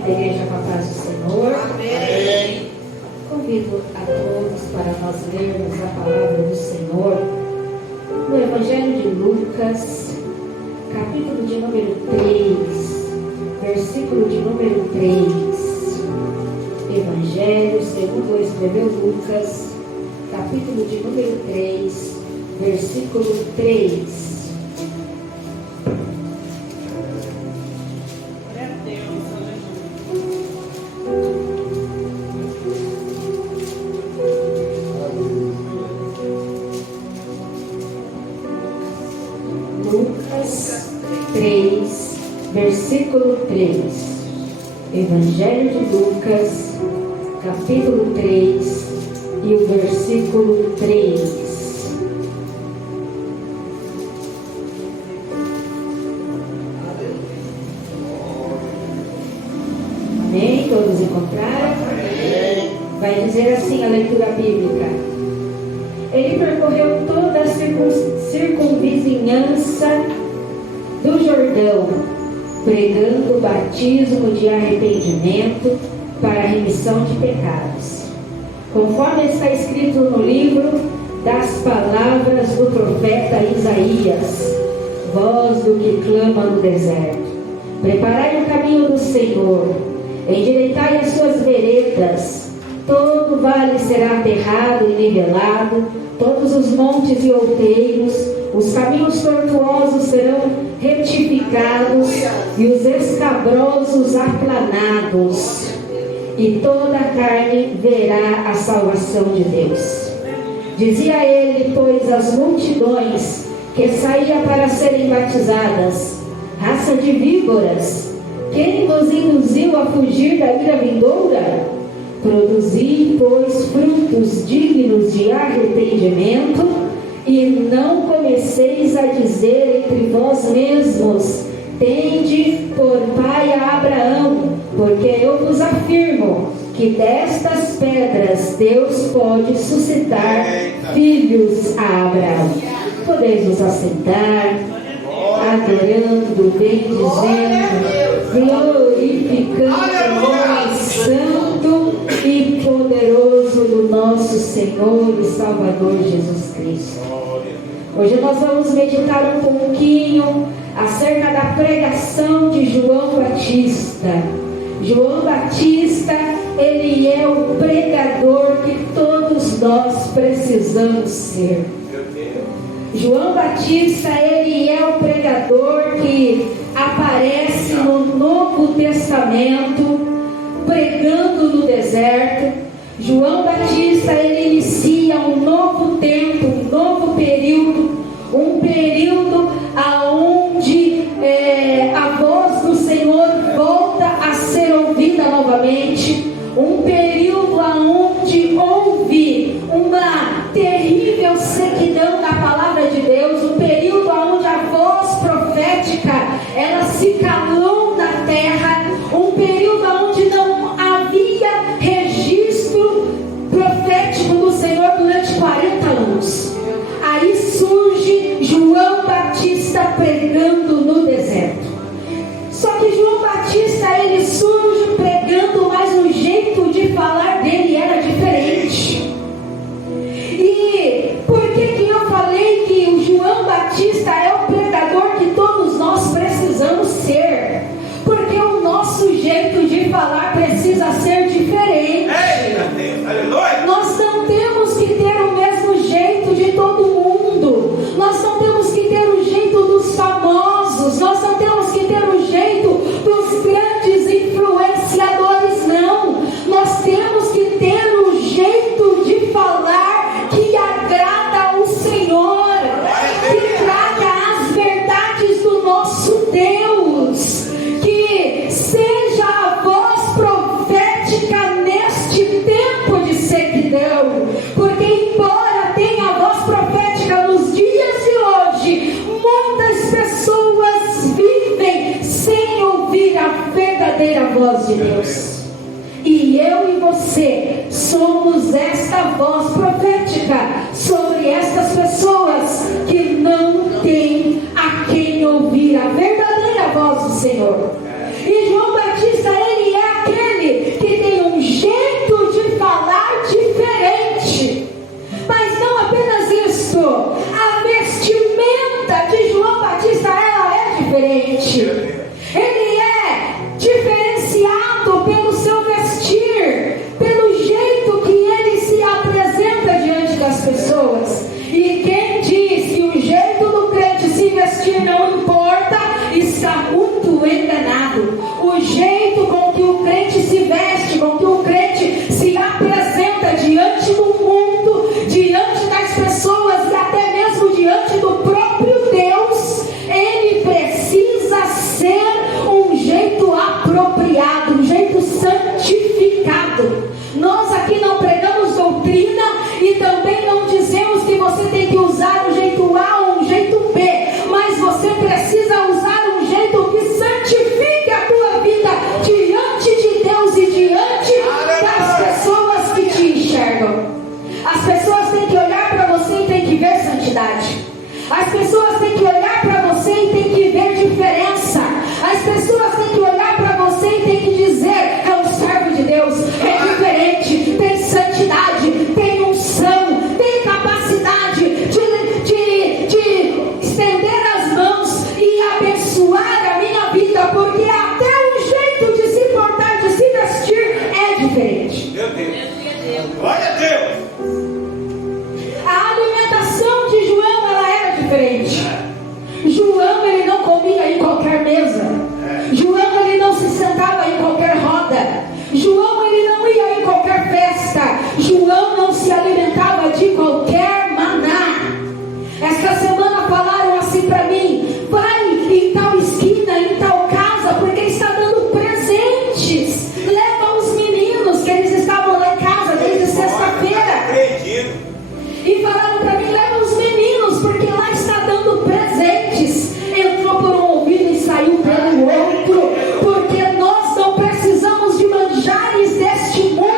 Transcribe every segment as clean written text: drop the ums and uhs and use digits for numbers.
Bendita a igreja com a paz do Senhor. Amém. Convido a todos para nós lermos a palavra do Senhor no Evangelho de Lucas, capítulo de número 3, versículo de número 3. Evangelho segundo escreveu Lucas, capítulo de número 3, versículo 3. Lucas 3, versículo 3. Evangelho de Lucas, capítulo 3 e o versículo 3. Amém? Todos encontraram? Amém. Vai dizer assim a leitura bíblica: Ele percorreu toda a circunvizinhança do Jordão, pregando o batismo de arrependimento para a remissão de pecados, conforme está escrito no livro das palavras do profeta Isaías: voz do que clama no deserto, preparai o caminho do Senhor, endireitai as suas veredas. Todo vale será aterrado e nivelado, todos os montes e outeiros, os caminhos tortuosos serão retificados e os escabrosos aplanados, e toda a carne verá a salvação de Deus. Dizia ele, pois, às multidões que saíam para serem batizadas: raça de víboras, quem vos induziu a fugir da ira vindoura? Produzi, pois, frutos dignos de arrependimento, e não comeceis a dizer entre vós mesmos: tende por pai a Abraão, porque eu vos afirmo que destas pedras Deus pode suscitar filhos a Abraão. Podeis nos assentar, adorando, bendizendo, glorificando o nome santo e poderoso do nosso Senhor e Salvador Jesus Cristo. Hoje nós vamos meditar um pouquinho acerca da pregação de João Batista. João Batista, ele é o pregador que todos nós precisamos ser. João Batista, ele é o pregador que aparece no Novo Testamento, pregando no deserto. João Batista, ele inicia um novo tempo, um novo período, um período aonde a voz do Senhor volta a ser ouvida novamente, um período aonde houve uma terrível sequidão da palavra de Deus, um período onde a voz profética ela se calou na terra, um período onde não havia registro profético do Senhor durante 40 anos. Aí surge João Batista pregando no deserto. Só que João Batista ele surge pregando, mas o jeito de falar dele era diferente. E por que eu falei que o João Batista é o pregador que todos nós precisamos ser? Porque o nosso jeito de falar precisa ser diferente. Nós não temos que ter o mesmo jeito de todo mundo. Nós não temos que ter o jeito dos famosos. Nós não temos que ter o jeito dos grandes influenciadores, não. Nós temos que ter o jeito de falar que agrada ao Senhor, que traga as verdades do nosso Deus, que seja a voz profética neste tempo de sequidão, porque embora tenha a voz profética nos dias de hoje, muitas pessoas vivem sem ouvir a verdadeira voz de Deus. E eu e você somos esta voz profética sobre estas pessoas que não têm a quem ouvir a verdadeira voz do Senhor. E João Batista, ele é diferente. Ele é diferenciado pelo seu vestir, pelo jeito que ele se apresenta diante das pessoas. E quem diz que o jeito do crente se vestir não importa, está muito enganado. O jeito com que o crente se veste, com que o crente se apresenta diante do mundo, diante das pessoas e até mesmo diante do próprio Deus, ele precisa ser um jeito apropriado, um jeito santificado. Nós aqui não pregamos doutrina e também não dizemos que você tem que usar um jeito A ou um jeito B, mas você precisa usar um jeito que santifique a tua vida diante de Deus e diante das pessoas que te enxergam. As pessoas têm que olhar para você e têm que ver santidade. As pessoas têm que olhar para você e têm que ver diferença. As pessoas têm que olhar para você e têm que dizer: é um servo de Deus, é diferente, tem santidade, tem unção, tem capacidade de estender as mãos e abençoar a minha vida, porque até o jeito de se portar, de se vestir é diferente. Meu Deus. Glória a Deus. A alimentação de João, ela era diferente. João, ele não comia em qualquer mesa. João, ele não se sentava em qualquer roda. João, ele não ia em qualquer festa. João não se alimentava de qualquer maná. Esta semana falaram assim para mim: vai em tal esquina, em tal casa, porque está dando presentes. Leva os meninos, que eles estavam lá em casa desde sexta-feira. E falaram para mim: leva os meninos, porque lá está dando presentes. Entrou por um ouvido e saiu pelo outro, porque nós não precisamos de manjares deste mundo,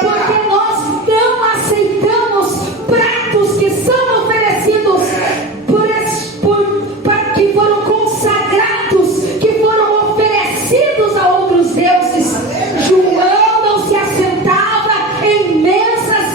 porque nós não aceitamos pratos que são oferecidos que foram consagrados, que foram oferecidos a outros deuses. João não se assentava em mesas,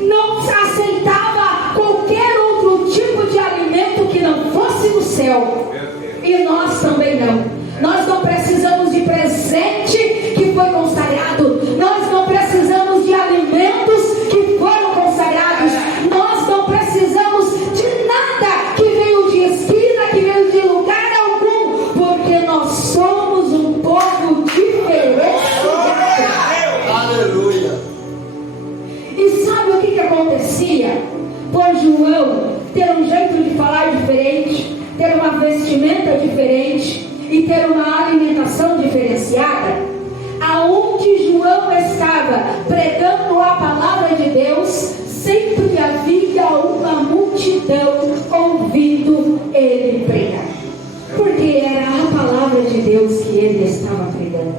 não aceitava qualquer outro tipo de alimento que não fosse do céu. E nós também não. Nós não precisamos de presente que foi consagrado. Nós não precisamos de alimentos que foram consagrados. Nós não precisamos de nada que veio de esquina, que veio de lugar algum, porque nós somos um povo diferenciado. Aleluia. E sabe o que acontecia? Por João ter um jeito de falar diferente, ter uma vestimenta diferente e ter uma alimentação diferenciada, aonde João estava pregando a palavra de Deus, sempre havia uma multidão ouvindo ele pregar, porque era a palavra de Deus que ele estava pregando.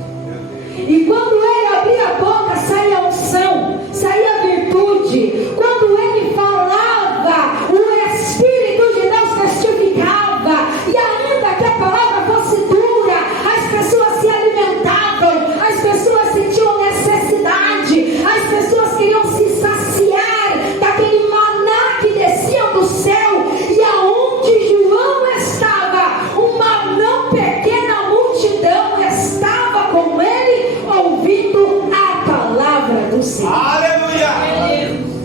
E quando ele abria a boca, saía unção, saía virtude. Quando ele falava, o Espírito de Deus testificava. E ainda que a palavra fosse dura, as pessoas se alimentavam, as pessoas sentiam necessidade, as pessoas queriam se saciar daquele maná que descia do céu. E aonde João estava, uma não pequena multidão estava com ele, ouvindo a palavra do Senhor. Aleluia.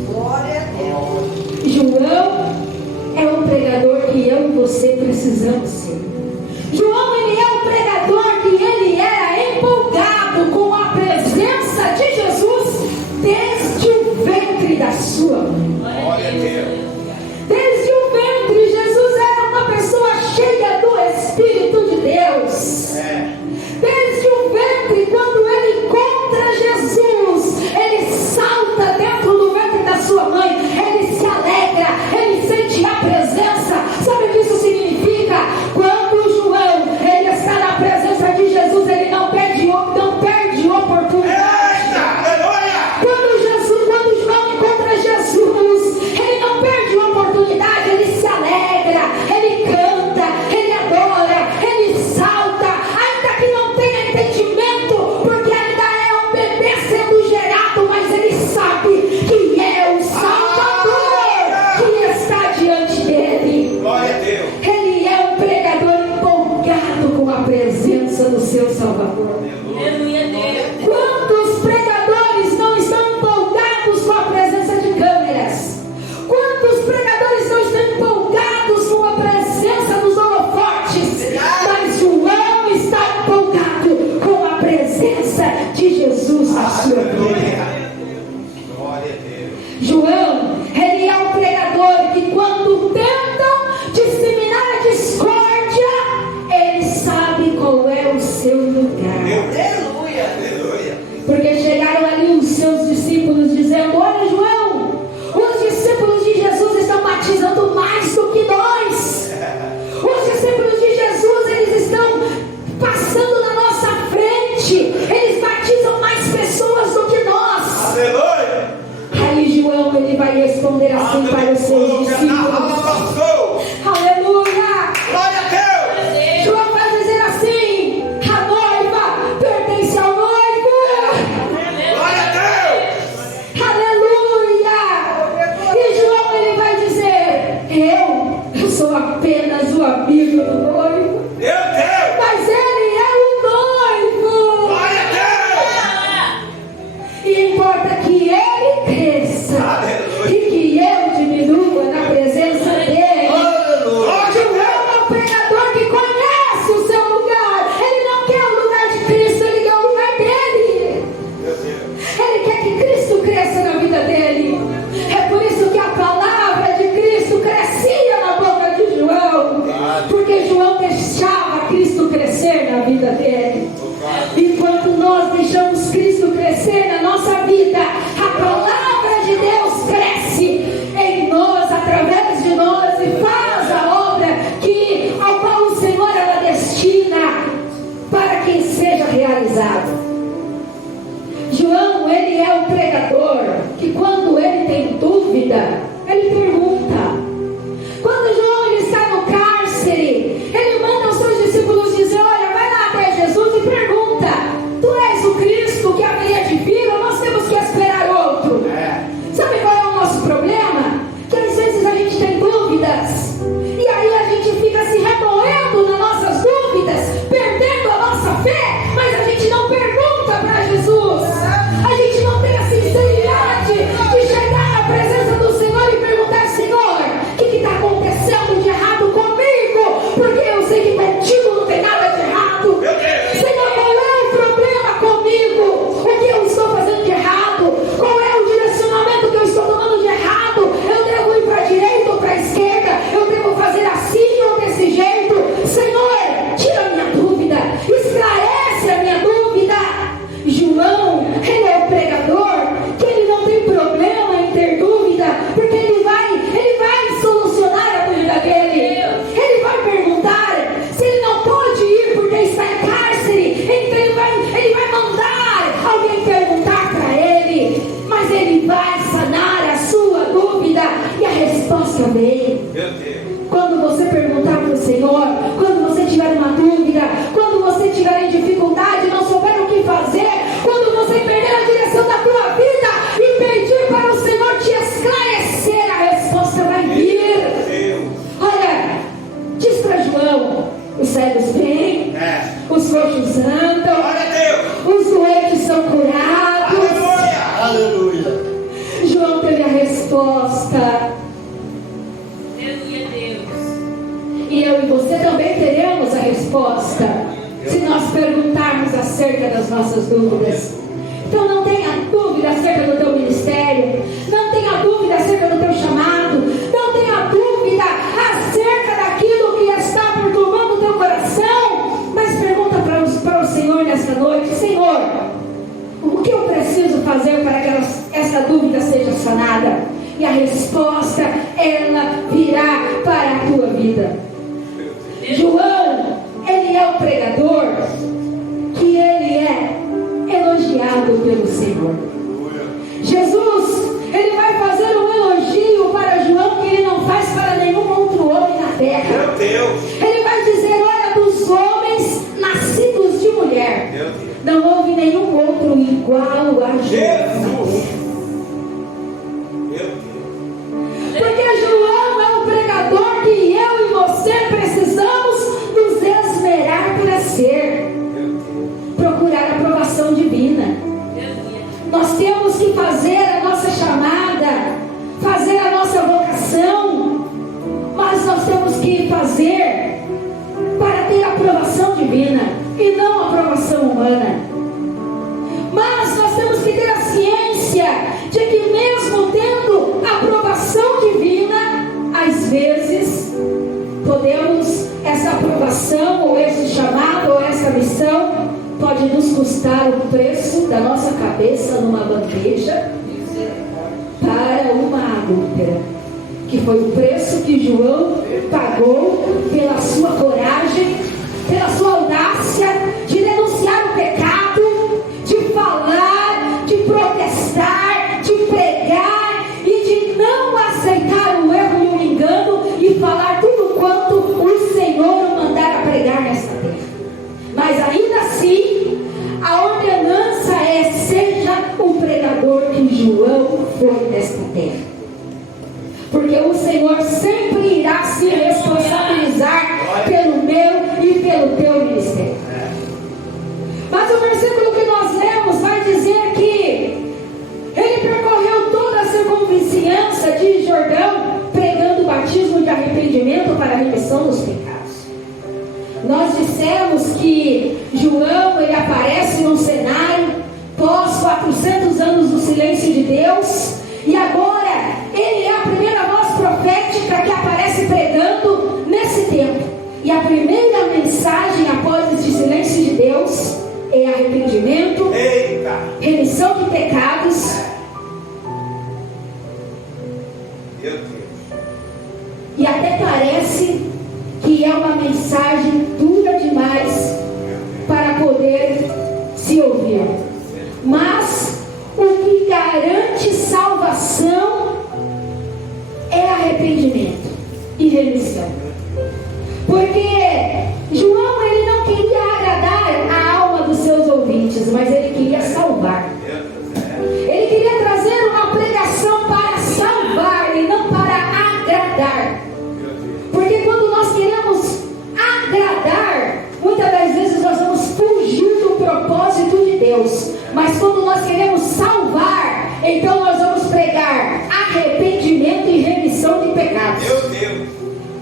Glória a Deus. João é um pregador que eu e você precisamos ser. João, ele é um pregador que ele era empolgado com a presença de Jesus desde o ventre da sua mãe. Glória a Deus. Desde o ventre, Jesus era uma pessoa cheia do Espírito de Deus. Desde o ventre, quando ele encontra Jesus, ele salta dentro do ventre da sua mãe, ele se alegra, ele sente a presença. Sabe o que isso significa? Quando apenas o amigo do noivo, Meu Deus. mas ele é o noivo. Glória a E importa que ele cresça, Aleluia. e que eu diminua na presença dele. Glória João é um pregador que conhece o seu lugar. Ele não quer o lugar de Cristo, ele quer o lugar dele. Meu Deus. Ele quer que Cristo cresça na vida dele. É por isso que a palavra de Cristo crescia na boca de João, porque João deixava Cristo crescer na vida dele. Enquanto nós deixamos Cristo crescer na nossa vida, a palavra de Deus cresce em nós, através de nós, e faz a obra ao qual o Senhor ela destina para que seja realizado. João, ele é um pregador que quando ele tem dúvida, ele pergunta. Quando João ele está no cárcere, ele manda os seus discípulos dizer: olha, vai lá até Jesus e pergunta: tu és o Cristo que haveria de vir, ou nós temos que esperar outro? Sabe qual é o nosso problema? Que às vezes a gente tem dúvidas, e aí a gente fica se remoendo nas nossas dúvidas, perdendo a nossa fé, mas a gente não pergunta para Jesus. A gente não tem a sinceridade de chegar na presença do Senhor e perguntar: Senhor, o que está acontecendo de errado comigo? Porque eu sei que contigo não tem nada de errado. Meu Deus. Senhor, qual é o problema comigo? O que eu estou fazendo de errado? Qual é o direcionamento que eu estou tomando de errado? Eu devo ir para a direita ou para a esquerda? Eu devo fazer assim ou desse jeito? Senhor, tira a minha dúvida, esclarece a minha dúvida. João, ele é o pregador que ele não tem problema em ter dúvida, porque ele vai solucionar a dúvida dele. Ele vai perguntar. Se ele não pode ir porque está em cárcere, então ele vai mandar alguém perguntar para ele, mas ele vai sanar a sua dúvida, e a resposta vem. Meu Deus. Quando você perguntar para o Senhor, quando você tiver uma dúvida, quando você tiver em dificuldade, não souber o que fazer, quando você perder a direção da tua vida e pedir para o Senhor te esclarecer, a resposta vai vir. Meu Deus. Olha, diz para João: os cegos vêm, os coxos andam, Glória a Deus. os doentes são curados. Aleluia. João teve a resposta. Aleluia, Deus. E eu e você também teremos a resposta, se nós perguntarmos acerca das nossas dúvidas. Então não tenha dúvida acerca do teu ministério, não tenha dúvida acerca do teu chamado, não tenha dúvida acerca daquilo que está perturbando o teu coração, mas pergunta para o Senhor nessa noite: Senhor, o que eu preciso fazer para que essa dúvida seja sanada? E a resposta, ela virá para a tua vida. João, ele é o pregador que ele é elogiado pelo Senhor. Jesus, ele vai fazer um elogio para João que ele não faz para nenhum outro homem na terra. Meu Deus. Ele vai dizer: olha, dos homens nascidos de mulher, Meu Deus. não houve nenhum outro igual a João. Jesus. Meu Deus. Porque João é um pregador que eu e você precisamos nos esmerar para ser. Procurar a aprovação divina. Nós temos que fazer a nossa chamada, fazer a nossa vocação, mas nós temos que fazer para ter a aprovação divina e não a aprovação humana. Mas nós temos que ter a ciência de que mesmo tendo a aprovação divina, às vezes podemos, essa aprovação ou esse chamado ou essa missão pode nos custar o preço da nossa cabeça numa bandeja para uma adúltera, que foi o preço que João pagou pela sua coragem, pela sua audácia de denunciar o pecado, de falar, de protestar, de pregar e de não aceitar o erro e o engano e falar tudo quanto o Senhor o mandar a pregar nesta terra. Mas ainda assim, a ordenança é: seja o pregador que João foi nesta terra. Porque o Senhor sempre irá se responsabilizar Nós dissemos que João, ele aparece num cenário pós 400 anos do silêncio de Deus, e agora ele é a primeira voz profética que aparece pregando nesse tempo. E a primeira mensagem após esse silêncio de Deus é arrependimento, remissão de pecados. Meu Deus. E até parece que é uma mensagem dura demais para poder se ouvir. Mas o que garante salvação é arrependimento e remissão. Porque João, ele não queria agradar a alma dos seus ouvintes, mas ele queria salvar. Ele queria trazer uma pregação para salvar e não para agradar. Porque quando nós queremos agradar, muitas das vezes nós vamos fugir do propósito de Deus. Mas quando nós queremos salvar, então nós vamos pregar arrependimento e remissão de pecados. Meu Deus.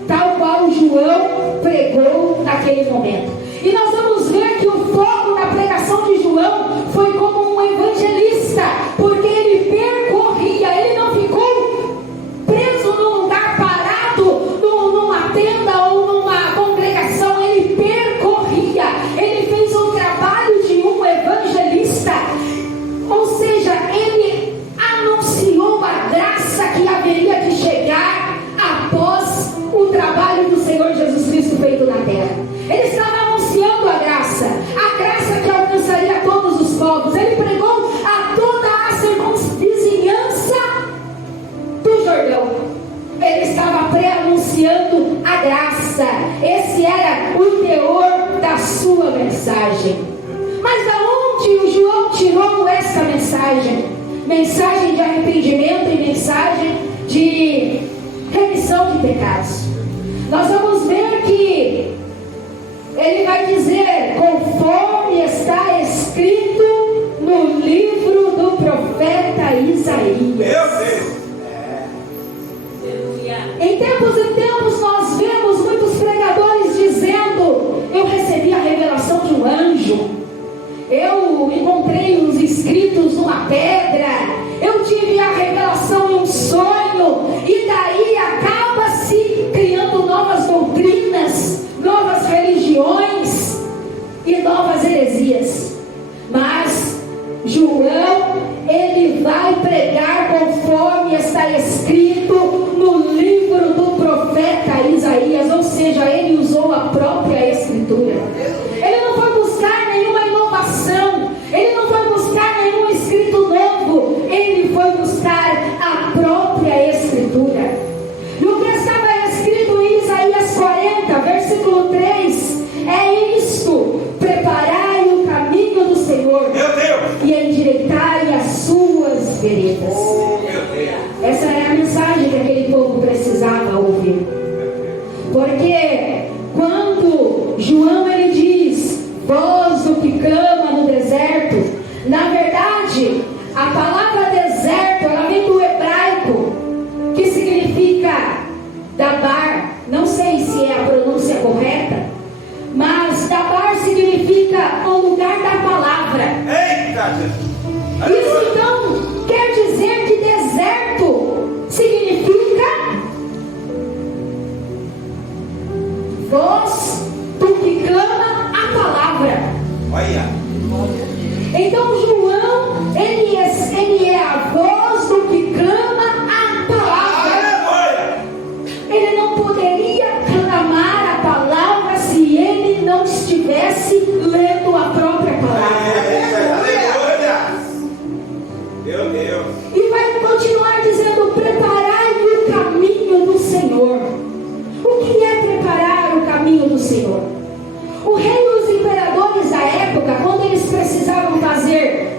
Tal qual João pregou naquele momento. E nós vamos ver que o foco na pregação de João foi como um evangelista, porque ele percorria, ele não ficou preso num lugar parado, numa tenda ou numa congregação. Ele percorria, ele fez o trabalho de um evangelista, ou seja, ele anunciou a graça que haveria de chegar após o trabalho do Senhor Jesus Cristo feito na terra. Ele estava anunciando a graça que alcançaria todos os povos. Ele pregou a toda a circunvizinhança do Jordão. Ele estava pré-anunciando a graça. Esse era o teor da sua mensagem. Mas da onde o João tirou essa mensagem? Mensagem de arrependimento e mensagem de remissão de pecados. Nós vamos ver que ele vai dizer, conforme está escrito no livro do profeta Isaías. Meu Deus. Em tempos nós vemos muitos pregadores dizendo: eu recebi a revelação de um anjo, eu encontrei os escritos numa pedra, eu tive a revelação em um sonho. E daí acaba-se criando novas doutrinas, novas religiões e novas heresias. Mas João, ele vai pregar conforme está escrito no livro do profeta Isaías, ou seja, ele usou a própria escritura. Ele não foi buscar nenhuma inovação, ele não foi buscar nenhum escrito novo, ele foi buscar a própria escritura. E o que estava escrito em Isaías 40, versículo 3, é isto: preparai o caminho do Senhor, Meu Deus. e endireitai as suas veredas. Oh, meu Deus. Essa é a mensagem que aquele povo precisava ouvir. Porque quando João ele diz, voz do que clama no deserto, na verdade a palavra deserto, ela vem do hebraico, que significa dabar. Não sei se é a pronúncia correta, mas dabar significa o lugar da palavra. Eita, Jesus. Isso então quer dizer que deserto significa voz do que clama a palavra. Olha. Então João, ele é a voz do que clama a palavra. Aleluia. Ele não poderia clamar a palavra se ele não estivesse lendo a própria palavra. Aleluia. Meu Deus. E vai continuar dizendo: preparai o caminho do Senhor. O que é preparar o caminho do Senhor? O rei e os imperadores da época, quando eles precisavam fazer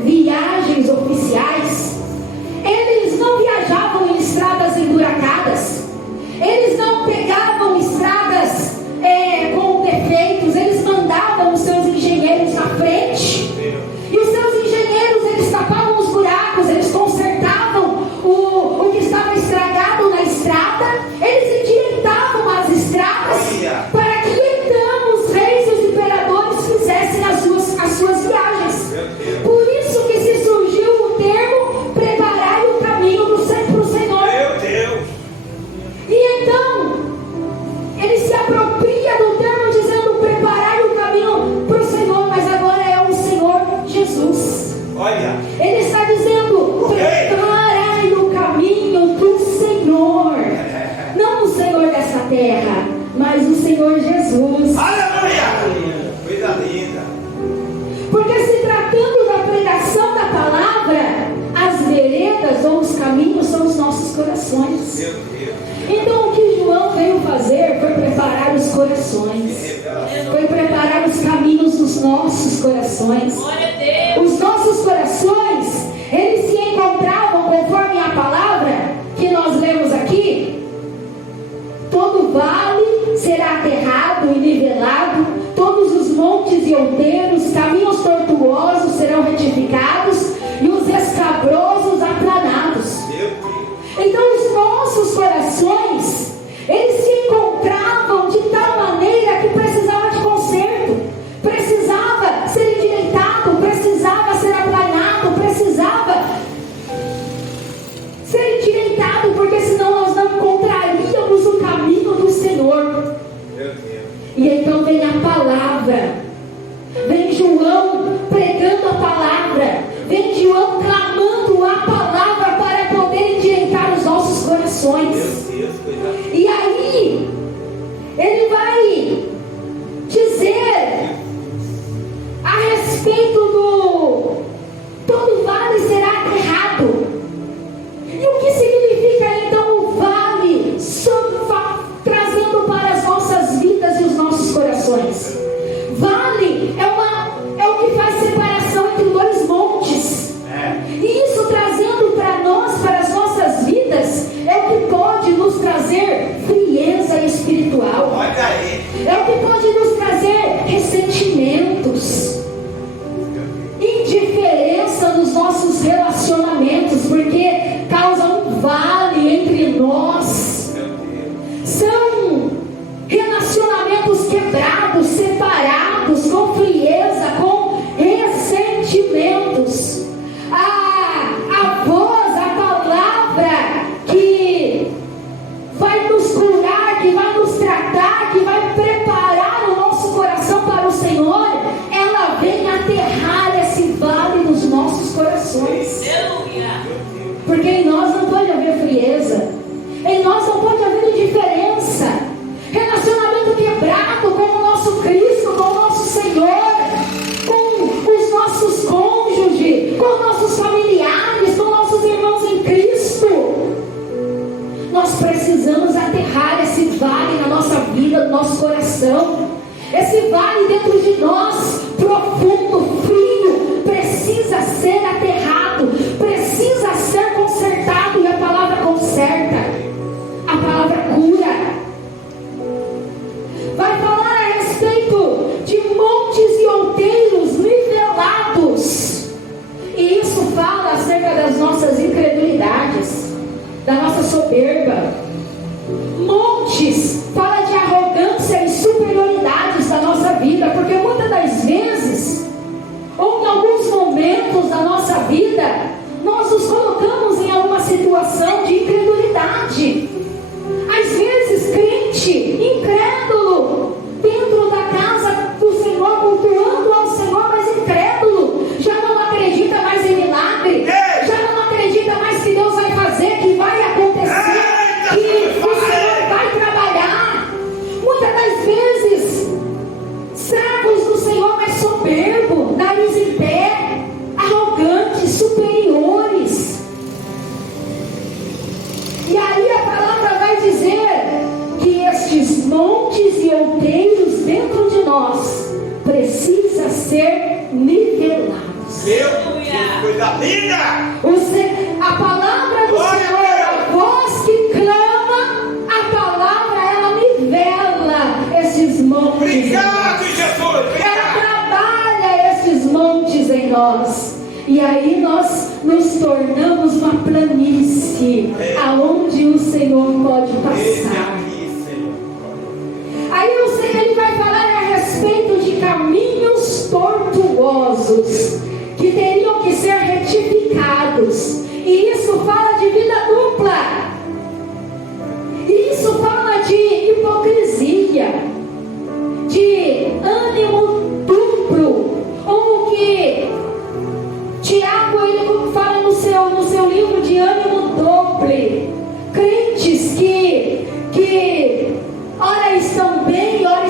Senhor Jesus. Aleluia! Coisa linda. Porque se tratando da pregação da palavra, as veredas ou os caminhos são os nossos corações. Meu Deus. Então o que João veio fazer foi preparar os corações. Foi preparar os caminhos dos nossos corações. Glória a Deus. Os nossos corações, eles se encontravam conforme a palavra que nós lemos aqui. Todo vale será aterrado e nivelado, todos os montes e outeiros, caminhos tortuosos serão retificados e os escabrosos aplanados. Meu Deus. Então os nossos corações, eles se encontravam de tal maneira que precisava de conserto, precisava ser endireitado, precisava ser aplanado, precisava ser endireitado, porque senão nós não encontraríamos o caminho do Senhor. Meu Deus. E então vem a palavra, vem João pregando a palavra, vem João clamando a palavra para poder endireitar os nossos corações. Meu Deus, coisa linda. E aí, ele vai dizer a respeito do todo vale será aterrado. E o que significa então o vale, trazendo para as nossas vidas e os nossos corações? Vale é o que faz separação entre dois montes. E isso trazendo para nós, para as nossas vidas, é o que pode nos trazer frieza espiritual. Olha aí. É o que pode nos trazer ressentimentos, indiferença nos nossos relacionamentos, porque causa um vale entre nós. Meu Deus. São relacionamentos quebrados, separados, com frieza, com ressentimentos. A voz, a palavra que vai nos curar, que vai nos tratar, que vai preparar o nosso coração para o Senhor, ela vem aterrar esse vale nos nossos corações. Aleluia. Porque em nós não pode haver frieza, em nós não pode haver indiferença, relacionamento quebrado com o nosso Cristo, com o nosso Senhor, com os nossos cônjuges, com nossos familiares, com nossos irmãos em Cristo. Nós precisamos aterrar esse vale na nossa vida, no nosso coração. Esse vale dentro de nós, profundo, frio, precisa ser aterrado, precisa ser consertado. E a palavra conserta, a palavra cura. Vai falar a respeito de montes e outeiros nivelados. E isso fala acerca das nossas incredulidades, da nossa soberba. Montes fala de arrogância e superioridades da nossa vida, porque muitas das vezes, ou em alguns momentos da nossa vida, nós nos colocamos em alguma situação de incredulidade. Às vezes, crente, incrédulo, dentro da casa do Senhor, cultuando ao Senhor, mas incrédulo, já não acredita mais em milagre, já não acredita mais que Deus vai fazer, que vai acontecer, que o Senhor vai trabalhar. Muitas das vezes, servos do Senhor, mas soberbo, nariz em pé, arrogantes, superiores. E aí a palavra vai dizer que estes montes e outeiros dentro de nós precisa ser nivelados. Meu Deus, coisa linda. A palavra do Senhor, a voz que clama, a palavra ela nivela esses montes. Obrigado, Jesus. Ela Obrigado. trabalha esses montes em nós. E aí nós nos tornamos uma planície, aonde o Senhor pode passar. Aí ele vai falar a respeito de caminhos tortuosos, que teriam que ser retificados. E isso fala de vida dupla. E isso fala de hipocrisia, de ânimo duplo, ou o que Tiago ele fala no seu livro de ânimo doble. Crentes que ora estão bem, ora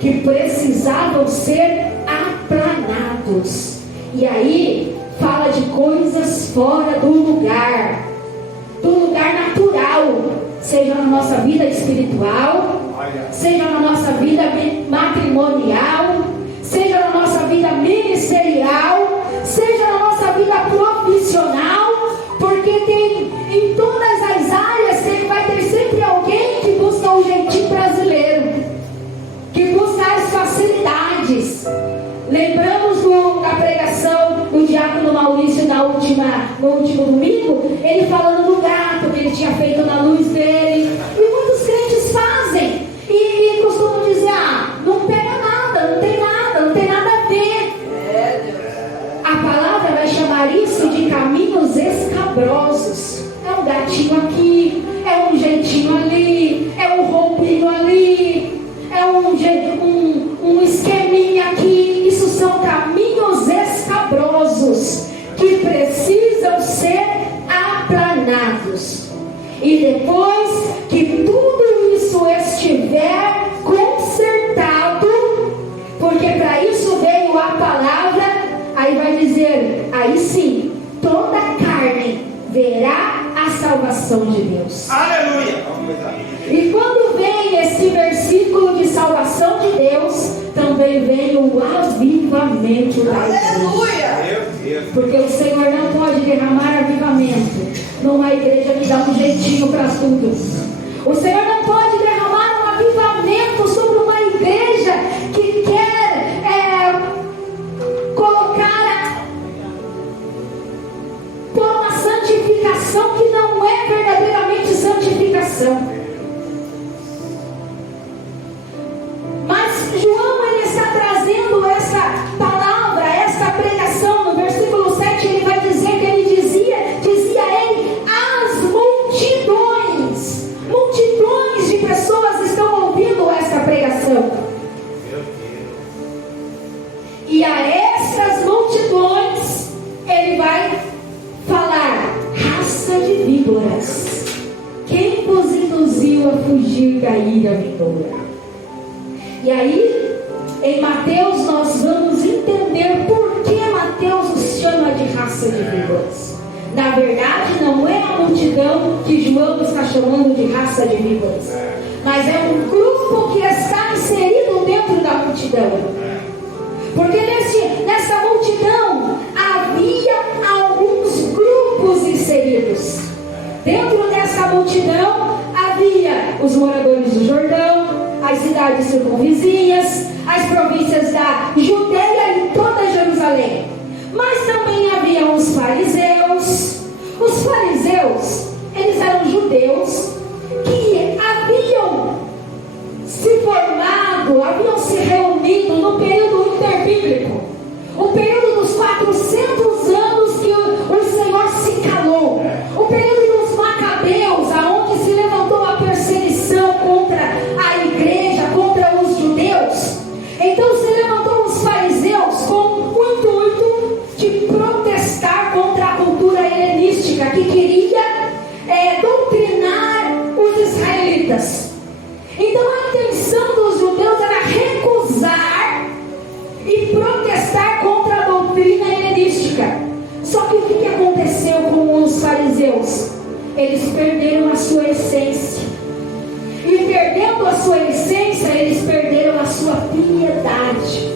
que precisavam ser aplanados. E aí fala de coisas fora do lugar natural, seja na nossa vida espiritual, seja na nossa vida matrimonial, seja na nossa vida ministerial, seja na nossa vida profissional, porque tem em todas as áreas, vai ter sempre alguém que busca o jeitinho brasileiro, que busca as facilidades. Lembramos da pregação do diácono Maurício no último domingo, ele falando do gato que ele tinha feito na luz dele. E muitos crentes fazem e costumam dizer: não pega nada, não tem nada a ver. A palavra vai chamar isso de caminhos escabrosos. É um gatinho aqui, é um jeitinho ali, é um roupinho ali, é um esqueminha aqui. Isso são caminhos escabrosos que precisam ser aplanados. E depois que tudo isso estiver consertado, porque para isso veio a palavra, aí vai dizer, aí sim, toda carne verá a salvação de Deus. Aleluia! E quando vem esse versículo de salvação de Deus, também vem o avivamento da igreja. Porque o Senhor não pode derramar avivamento numa igreja que dá um jeitinho para tudo. O Senhor não pode derramar um avivamento sobre uma igreja que quer por uma santificação que não é verdadeiramente santificação. Mas João, ele está trazendo essa palavra, essa pregação. No versículo 7 ele vai dizer que ele dizia ele, as multidões de pessoas estão ouvindo essa pregação. E a essas multidões ele vai falar: raça de víboras, quem vos induziu a fugir da ira vindoura? E aí, em Mateus, nós vamos entender por que Mateus os chama de raça de víboras. Na verdade, não é a multidão que João está chamando de raça de víboras, mas é um grupo que está inserido dentro da multidão. Porque nessa multidão havia alguns grupos inseridos. Dentro dessa multidão havia os moradores do Jordão, as cidades circunvizinhas, as províncias da Judeia e toda Jerusalém. Mas também havia os fariseus. Os fariseus, eles eram judeus que haviam se formado, haviam se reunido no período interbíblico, o período dos 400 anos que o Senhor se calou, o período dos Macabeus, aonde se levantou a perseguição contra a igreja, contra os judeus. Então se levantou os fariseus com o intuito de protestar contra a cultura helenística que queria doutrinar os israelitas. Então a intenção dos judeus era recusar e protestar contra a doutrina helenística. Só que o que aconteceu com os fariseus? Eles perderam a sua essência. E perdendo a sua essência, eles perderam a sua piedade.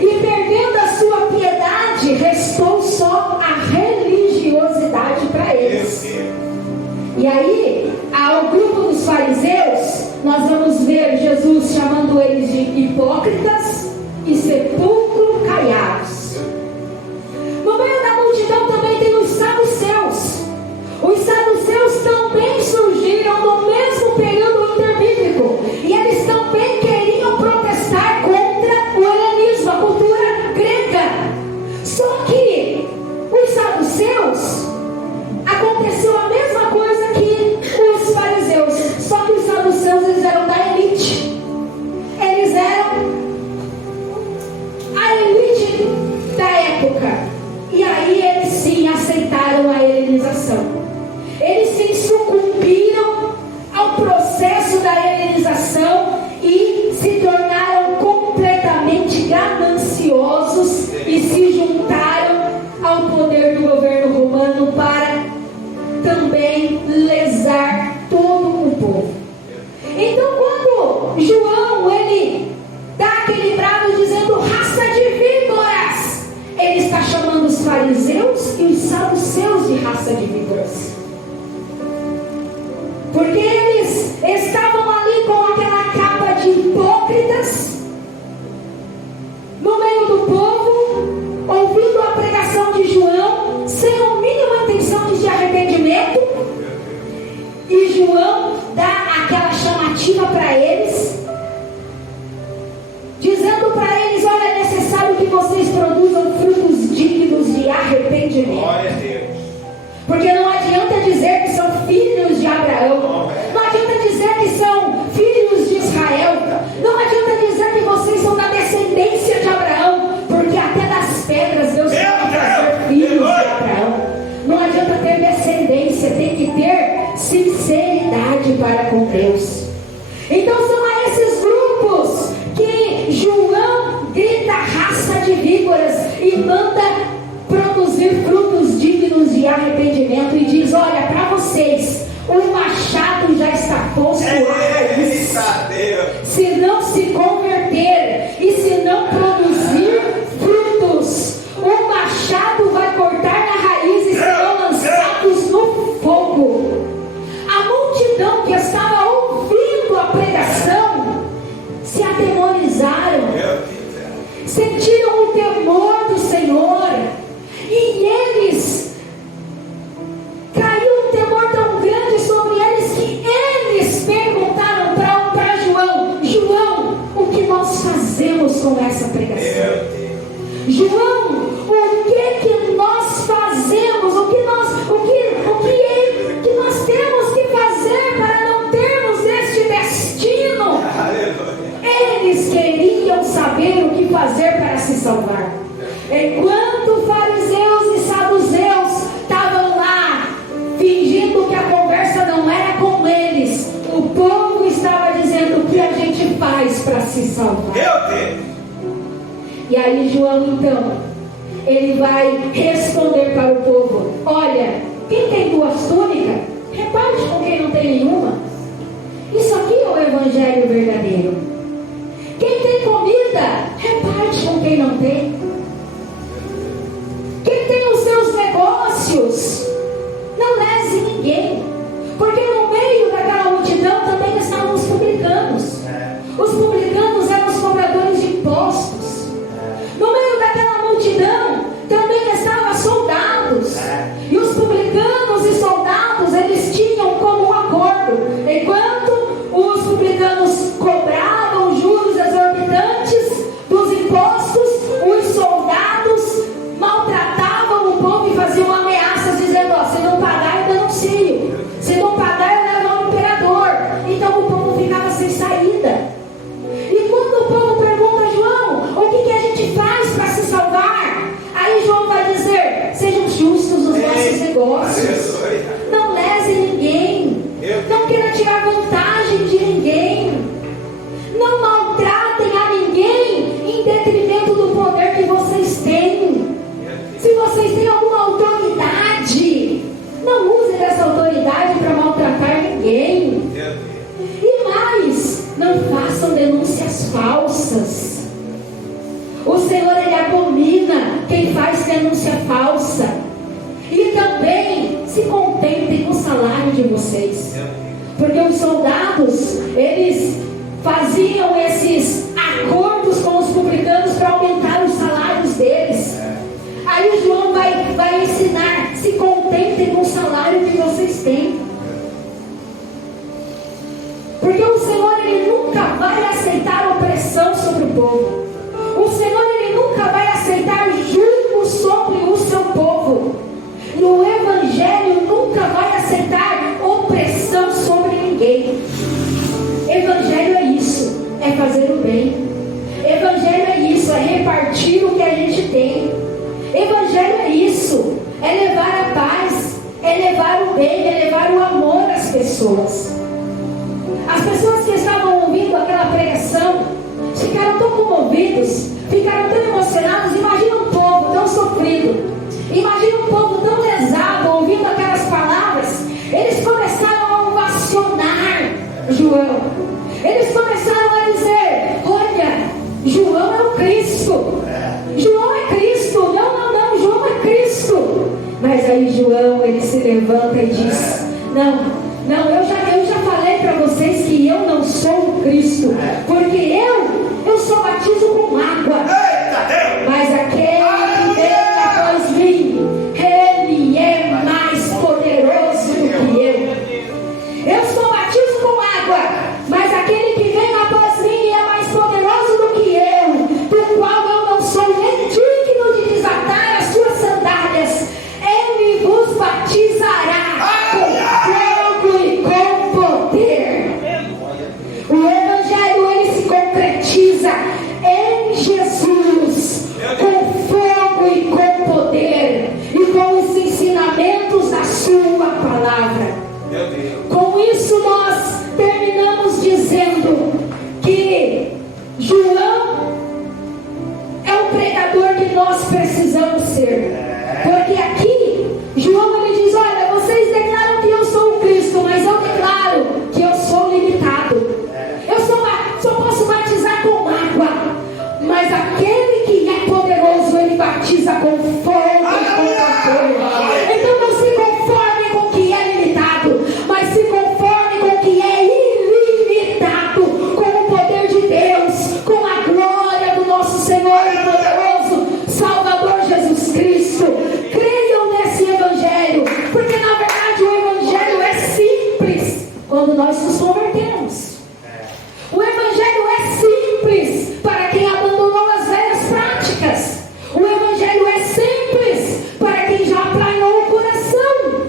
E perdendo a sua piedade, restou só a religiosidade para eles. E aí, ao grupo dos fariseus, nós vamos ver Jesus chamando eles de hipócritas e sepulcro caiados. No meio da multidão também tem os saduceus. Os saduceus também surgiram no mesmo período interbíblico. E eles também queriam protestar contra o helenismo, a cultura grega. Só que os saduceus, aconteceu a mesma coisa que os fariseus. Só que os saduceus, eles eram da elite. Eles eram a elite da época. E aí eles sim aceitaram a helenização. Eles sim sucumbiram ao processo da helenização e se tornaram poderosos e se juntaram ao poder do governo romano para também lesar todo o povo. Então, quando João ele dá aquele brado dizendo raça de víboras, ele está chamando os fariseus e os saduceus de raça de víboras, porque eles estavam ali com aquela capa de hipócritas no meio do povo, ouvindo a pregação de João sem a mínima intenção de arrependimento. E João dá aquela chamativa para eles, dizendo para eles: olha, é necessário que vocês produzam frutos dignos de arrependimento. Glória a Deus. Porque não adianta dizer que são filhos de Abraão, não adianta dizer que são filhos de Israel, não adianta dizer que vocês são da descendência de Abraão, porque até das pedras Deus pode fazer filhos de Abraão. Não adianta ter descendência, tem que ter sinceridade para com Deus. Então são a esses grupos que João grita raça de víboras e manda produzir frutos dignos de arrependimento e diz: olha, para vocês o machado já está posto à raiz. Se não se converter e se não produzir frutos, o machado vai cortar na raiz e serão lançados no fogo. A multidão que estava ouvindo a pregação se atemorizaram, sentiram o temor do Senhor, e eles caiu um temor tão grande sobre eles que eles perguntaram para João, o que nós fazemos com essa pregação? João, o que nós fazemos? O que nós temos que fazer para não termos este destino? Eles queriam saber o que fazer para se salvar. Enquanto fariseus e saduceus estavam lá fingindo que a conversa não era com eles, o povo estava dizendo: o que a gente faz para se salvar? Meu Deus! E aí João então, ele vai responder para o povo: olha, quem tem duas túnicas, reparte com quem não tem nenhuma. Isso aqui é o evangelho verdadeiro. Quem tem comida, reparte com quem não tem. Quem tem os seus negócios, não lese ninguém, porque no meio daquela multidão também estavam os publicanos. Os publicanos eram os cobradores de impostos. No meio daquela multidão também estavam soldados. E os publicanos e soldados, eles tinham como um acordo: enquanto os publicanos cobravam juros exorbitantes dos impostos, os soldados maltratavam o povo e faziam ameaças dizendo: ó, se não pagar eu denuncio, se não pagar eu levo ao imperador. Então o povo ficava sem saída. E quando o povo pergunta a João: o que a gente faz para se salvar? Aí João vai dizer: sejam justos nos nossos negócios, não lese ninguém, não queira tirar vantagem de ninguém, não maltratem a ninguém em detrimento do poder que vocês têm. Se vocês têm alguma autoridade, não usem dessa autoridade para maltratar ninguém. E mais, não façam denúncias falsas. O Senhor, Ele abomina quem faz denúncia falsa. E também se contentem com o salário de vocês, porque os soldados, eles faziam esses acordos com os publicanos para aumentar os salários deles. Aí o João vai ensinar: se contentem com o salário que vocês têm, porque o Senhor, Ele nunca vai aceitar opressão sobre o povo. O Senhor, Ele nunca vai aceitar julgo sobre o seu povo. E o Evangelho nunca vai aceitar opressão sobre ninguém. Evangelho é isso, é fazer o bem. Evangelho é isso, é repartir o que a gente tem. Evangelho é isso, é levar a paz, é levar o bem, é levar o amor às pessoas. As pessoas que estavam ouvindo aquela pregação ficaram tão comovidos, ficaram tão emocionados, emocionados. Imagina um povo tão sofrido, imagina um povo tão lesado, ouvindo aquelas palavras. Eles começaram a ovacionar João. Eles começaram a dizer: olha, João é o Cristo. João é Cristo. Não, João é Cristo. Mas aí João, ele se levanta e diz: não, eu já falei para vocês que eu não sou o Cristo, porque eu só batizo com água. Mas aquele que vem após mim, ele é mais poderoso do que eu. Eu só batizo com água, mas aquele que vem após mim é mais poderoso do que eu, do qual eu não sou nem digno de desatar as suas sandálias. Ele vos batizará com fogo e com poder. O Evangelho, ele se concretiza em Jesus, com fogo e com poder, e com os ensinamentos da sua palavra. Com isso nós terminamos dizendo que João é o pregador que nós precisamos ser. Porque aqui João, ele diz: olha, vocês declaram que eu sou o Cristo, mas eu declaro que eu sou limitado. Eu só posso batizar com água, mas aquele que é poderoso, ele batiza com fogo e com poder. Então não se conforme com o que é limitado, mas se conforme com o que é ilimitado, com o poder de Deus, com a glória do nosso Senhor e poderoso Salvador Jesus Cristo. Creiam nesse Evangelho, porque na verdade o Evangelho é simples quando nós nos convertemos. O Evangelho é simples para quem abandonou as velhas práticas. O Evangelho é simples para quem já aplanou o coração.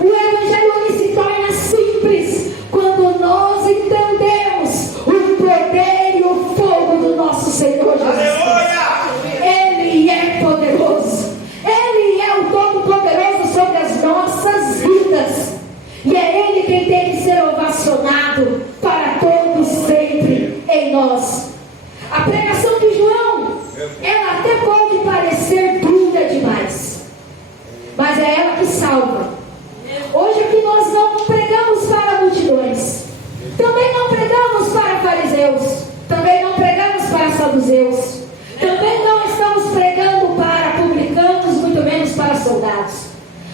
O Evangelho, ele se torna simples quando nós entendemos o poder e o fogo do nosso Senhor Jesus Cristo. Ele é poderoso. Ele é o Todo-Poderoso sobre as nossas vidas. E é Ele quem tem que ser ovacionado para todos sempre em nós. A pregação de João, ela até pode parecer dura demais, mas é ela que salva. Hoje aqui nós não pregamos para multidões, também não pregamos para fariseus, também não pregamos para saduceus, também não estamos pregando para publicanos, muito menos para soldados,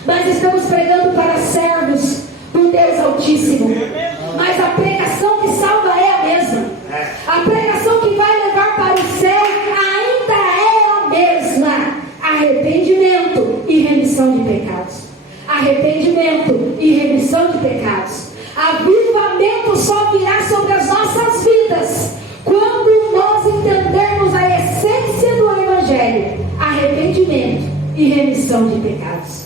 mas estamos pregando para servos do Deus Altíssimo. Mas a pregação que salva é a mesma. A pregação que vai levar para o céu ainda é a mesma. Arrependimento e remissão de pecados. Arrependimento e remissão de pecados. Avivamento só virá sobre as nossas vidas quando nós entendermos a essência do Evangelho: arrependimento e remissão de pecados.